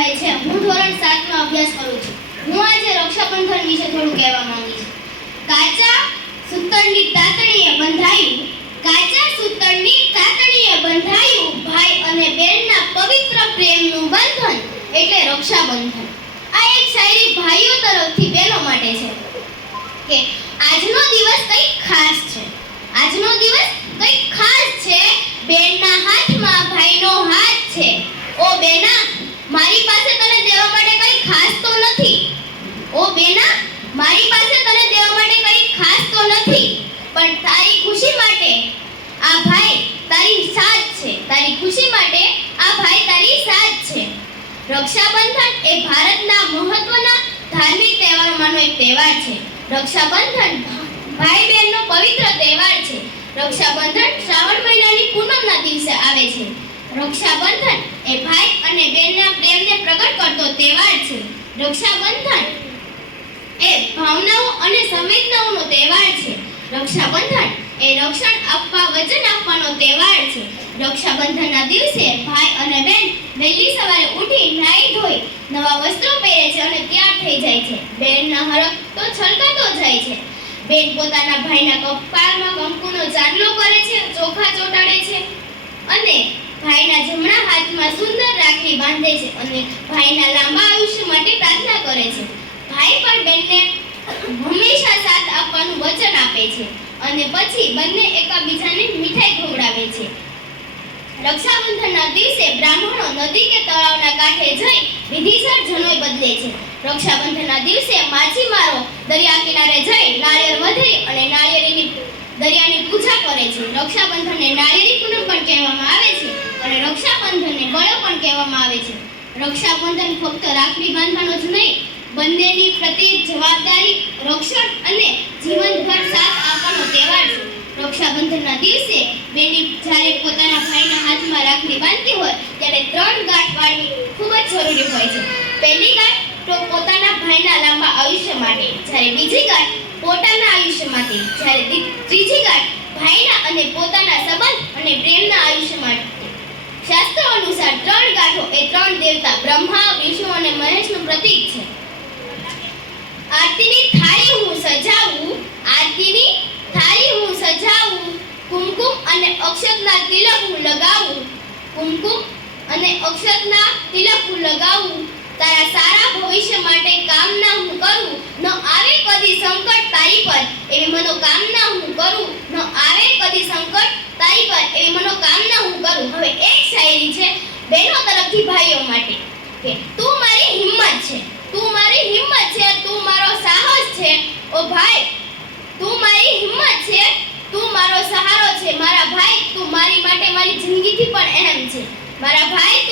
ભાઈ છે. હું ધોરણ 7 નો અભ્યાસ કરું છું. હું આજે રક્ષાબંધન વિશે થોડું કહેવા માંગીશ કાચા સૂતરની તાતણીએ બંધાયું. કાચા સૂતરની તાતણીએ બંધાયું ભાઈ અને બહેનના પવિત્ર પ્રેમનું બંધન એટલે રક્ષાબંધન. આ એક શાયરી ભાઈઓ તરફથી બહેનો માટે છે કે આજનો દિવસ કંઈક ખાસ છે આજનો દિવસ કંઈક ખાસ છે બેનના હાથમાં ભાઈનો હાથ છે ઓ બેના મારી પાસે તને દેવા માટે કંઈ ખાસ તો નથી ઓ બેના મારી પાસે તને દેવા માટે કંઈ ખાસ તો નથી પણ તારી ખુશી માટે આ ભાઈ તારી સાથ છે. તારી ખુશી માટે આ ભાઈ તારી સાથ છે. રક્ષાબંધન એ ભારતના મહત્વના ધાર્મિક તહેવારોમાંનો એક તહેવાર છે. રક્ષાબંધન ભાઈ બહેનનો પવિત્ર તહેવાર છે. રક્ષાબંધન શ્રાવણ મહિનાની પૂનમના દિવસે આવે છે. રક્ષાબંધન એ ભાઈ અને બહેનના પ્રેમને પ્રગટ કરતો તહેવાર છે. રક્ષાબંધન એ ભાવનાઓ અને સંવેદનાઓનો તહેવાર છે. રક્ષાબંધન એ રક્ષણ આપવા વચન આપવાનો તહેવાર છે. રક્ષાબંધનના દિવસે ભાઈ અને બહેન વહેલી સવારે ઉઠી નાઈ ધોઈ નવા વસ્ત્રો પહેરે છે અને તૈયાર થઈ જાય છે. બહેનના હરખ તો છલકાતો જાય છે. બેન પોતાના ભાઈના કપાળમાં કંકુનો ચાંદલો કરે છે, ચોખા ચોંટાડે છે અને ભાઈના જમણા હાથમાં સુંદર રાખડી બાંધે છે અને ભાઈના લાંબા આયુષ્ય માટે પ્રાર્થના કરે છે. ભાઈ પણ બેનને હંમેશા આપવાનું વચન આપે છે અને પછી બંને એકબીજાને મીઠાઈ ખવડાવે છે. રક્ષાબંધનના દિવસે બ્રાહ્મણો નદી કે તળાવના કાંઠે જઈ વિધિસર જનોય બદલે છે. રક્ષાબંધનના દિવસે માછીમારો દરિયા કિનારે જઈ નાળિયેર વધે અને નાળિયેરીની દરિયાની પૂજા કરે છે. રક્ષાબંધનને નાળિયેરી પૂનમ પણ કહેવામાં આવે છે અને રક્ષાબંધનને બળો પણ કહેવામાં આવે છે. રક્ષાબંધન ફક્ત રાખડી બાંધવાનો જ નહીં, બંનેની પ્રતિ જવાબદારી, રક્ષણ અને જીવનભર સાથ આપવાનો તહેવાર છે. રક્ષાબંધનના દિવસે બેની જ્યારે પોતાના ભાઈના હાથમાં રાખડી બાંધતી હોય ત્યારે ત્રણ ગાંઠ વાળવી ખૂબ જ જરૂરી હોય છે. પહેલી ગાંઠ તો પોતાના ભાઈના લાંબા આયુષ્ય માટે, જ્યારે બીજી ગાંઠ પોતાના આયુષ્ય માટે, જ્યારે ત્રીજી ગાંઠ ભાઈના અને પોતાના સંબંધ અને પ્રેમના આયુષ્ય માટે. શાસ્ત્ર અનુસાર ત્રણ ગાંઠો એ ત્રણ દેવતા બ્રહ્મા, વિષ્ણુ અને મહેશનું પ્રતીક છે આરતીની થાળી હું સજાવું આરતીની થાળી હું સજાવું કુમકુમ અને અક્ષતના તિલક હું લગાવું, કુમકુમ અને અક્ષતના તિલક હું લગાવું, તારા સારા ભવિષ્ય માટે કામના હું કરું, ન આવે કદી સંકટ તારી પર, એવી મનોકામના હું કરું, ન આવે કદી સંકટ તારી પર, એવી મનોકામના હું કરું. હવે એક શાયરી છે બહેનો તરફથી ભાઈઓ માટે કે તું મારી હિંમત છે, તું મારી હિંમત છે, તું મારો સાહસ છે ઓ ભાઈ તું મારી હિંમત છે તું મારો સહારો છે મારા ભાઈ તું મારી જિંદગીથી પણ અહેમ છે. મારા ભાઈ